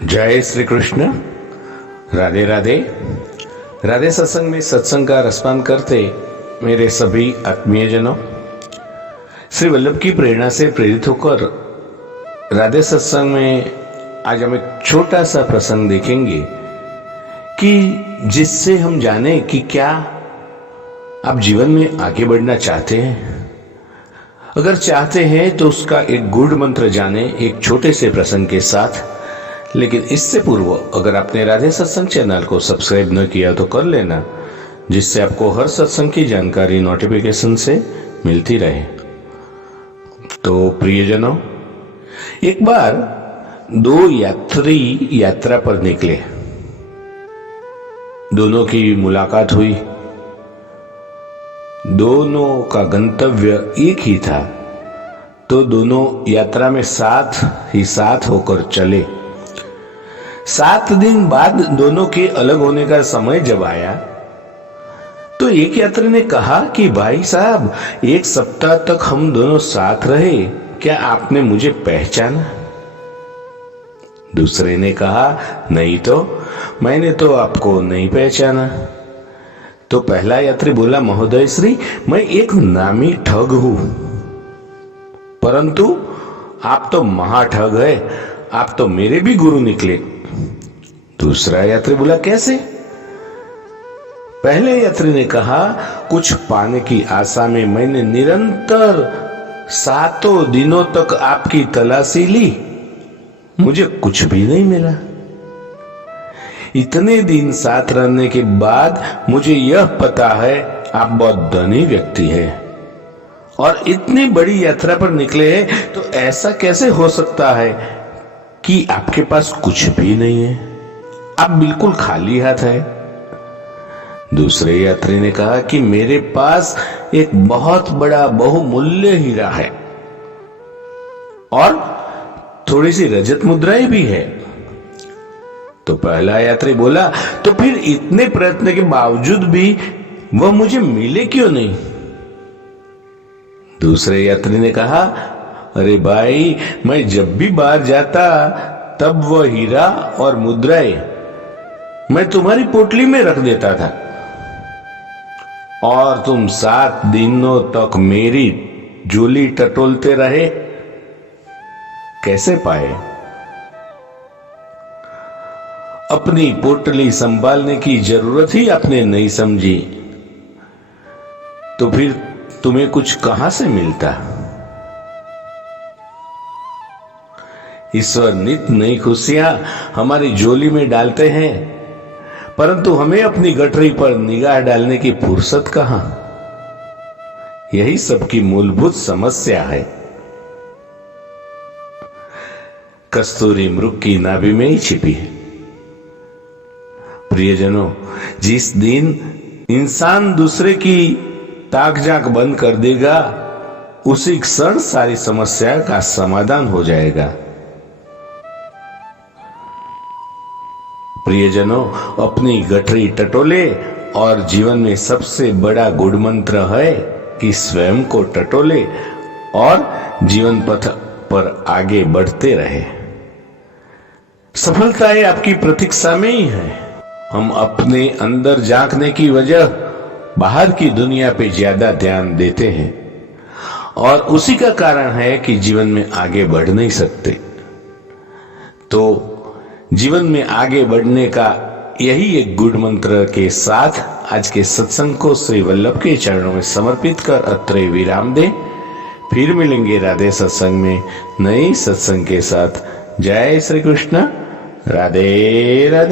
जय श्री कृष्ण। राधे राधे। राधे सत्संग में सत्संग का रसपान करते मेरे सभी आत्मीयजनों, श्री वल्लभ की प्रेरणा से प्रेरित होकर राधे सत्संग में आज हम एक छोटा सा प्रसंग देखेंगे कि जिससे हम जाने कि क्या आप जीवन में आगे बढ़ना चाहते हैं। अगर चाहते हैं तो उसका एक गुड मंत्र जाने एक छोटे से प्रसंग के साथ। लेकिन इससे पूर्व अगर आपने राधे सत्संग चैनल को सब्सक्राइब न किया तो कर लेना, जिससे आपको हर सत्संग की जानकारी नोटिफिकेशन से मिलती रहे। तो प्रियजनों, एक बार दो यात्री यात्रा पर निकले। दोनों की मुलाकात हुई। दोनों का गंतव्य एक ही था, तो दोनों यात्रा में साथ ही साथ होकर चले। 7 दिन बाद दोनों के अलग होने का समय जब आया तो एक यात्री ने कहा कि भाई साहब, 1 सप्ताह तक हम दोनों साथ रहे, क्या आपने मुझे पहचाना? दूसरे ने कहा, नहीं तो, मैंने तो आपको नहीं पहचाना। तो पहला यात्री बोला, महोदय श्री, मैं एक नामी ठग हूं, परंतु आप तो महाठग है, आप तो मेरे भी गुरु निकले। दूसरा यात्री बोला, कैसे? पहले यात्री ने कहा, कुछ पाने की आशा में मैंने निरंतर 7 दिनों तक आपकी तलाशी ली, मुझे कुछ भी नहीं मिला। इतने दिन साथ रहने के बाद मुझे यह पता है आप बहुत धनी व्यक्ति हैं और इतनी बड़ी यात्रा पर निकले हैं, तो ऐसा कैसे हो सकता है कि आपके पास कुछ भी नहीं है, आप बिल्कुल खाली हाथ है। दूसरे यात्री ने कहा कि मेरे पास एक बहुत बड़ा बहुमूल्य हीरा है और थोड़ी सी रजत मुद्राएं भी है। तो पहला यात्री बोला, तो फिर इतने प्रयत्न के बावजूद भी वह मुझे मिले क्यों नहीं? दूसरे यात्री ने कहा, अरे भाई, मैं जब भी बाहर जाता तब वह हीरा और मुद्राएं मैं तुम्हारी पोटली में रख देता था और तुम 7 दिनों तक मेरी झोली टटोलते रहे, कैसे पाए? अपनी पोटली संभालने की जरूरत ही आपने नहीं समझी, तो फिर तुम्हें कुछ कहां से मिलता? ईश्वर नित नई खुशियां हमारी झोली में डालते हैं, परंतु हमें अपनी गठरी पर निगाह डालने की फुर्सत कहां? यही सबकी मूलभूत समस्या है। कस्तूरी मृग की नाभि में ही छिपी है। प्रियजनों, जिस दिन इंसान दूसरे की ताक झांक बंद कर देगा, उसी क्षण सारी समस्या का समाधान हो जाएगा। प्रियजनों, अपनी गठरी टटोले और जीवन में सबसे बड़ा गुड मंत्र है कि स्वयं को टटोले और जीवन पथ पर आगे बढ़ते रहे। सफलताएं आपकी प्रतीक्षा में ही है। हम अपने अंदर झांकने की वजह बाहर की दुनिया पे ज्यादा ध्यान देते हैं और उसी का कारण है कि जीवन में आगे बढ़ नहीं सकते। तो जीवन में आगे बढ़ने का यही एक गुड मंत्र के साथ आज के सत्संग को श्री वल्लभ के चरणों में समर्पित कर अत्रे विराम दें। फिर मिलेंगे राधे सत्संग में नई सत्संग के साथ। जय श्री कृष्ण। राधे राधे।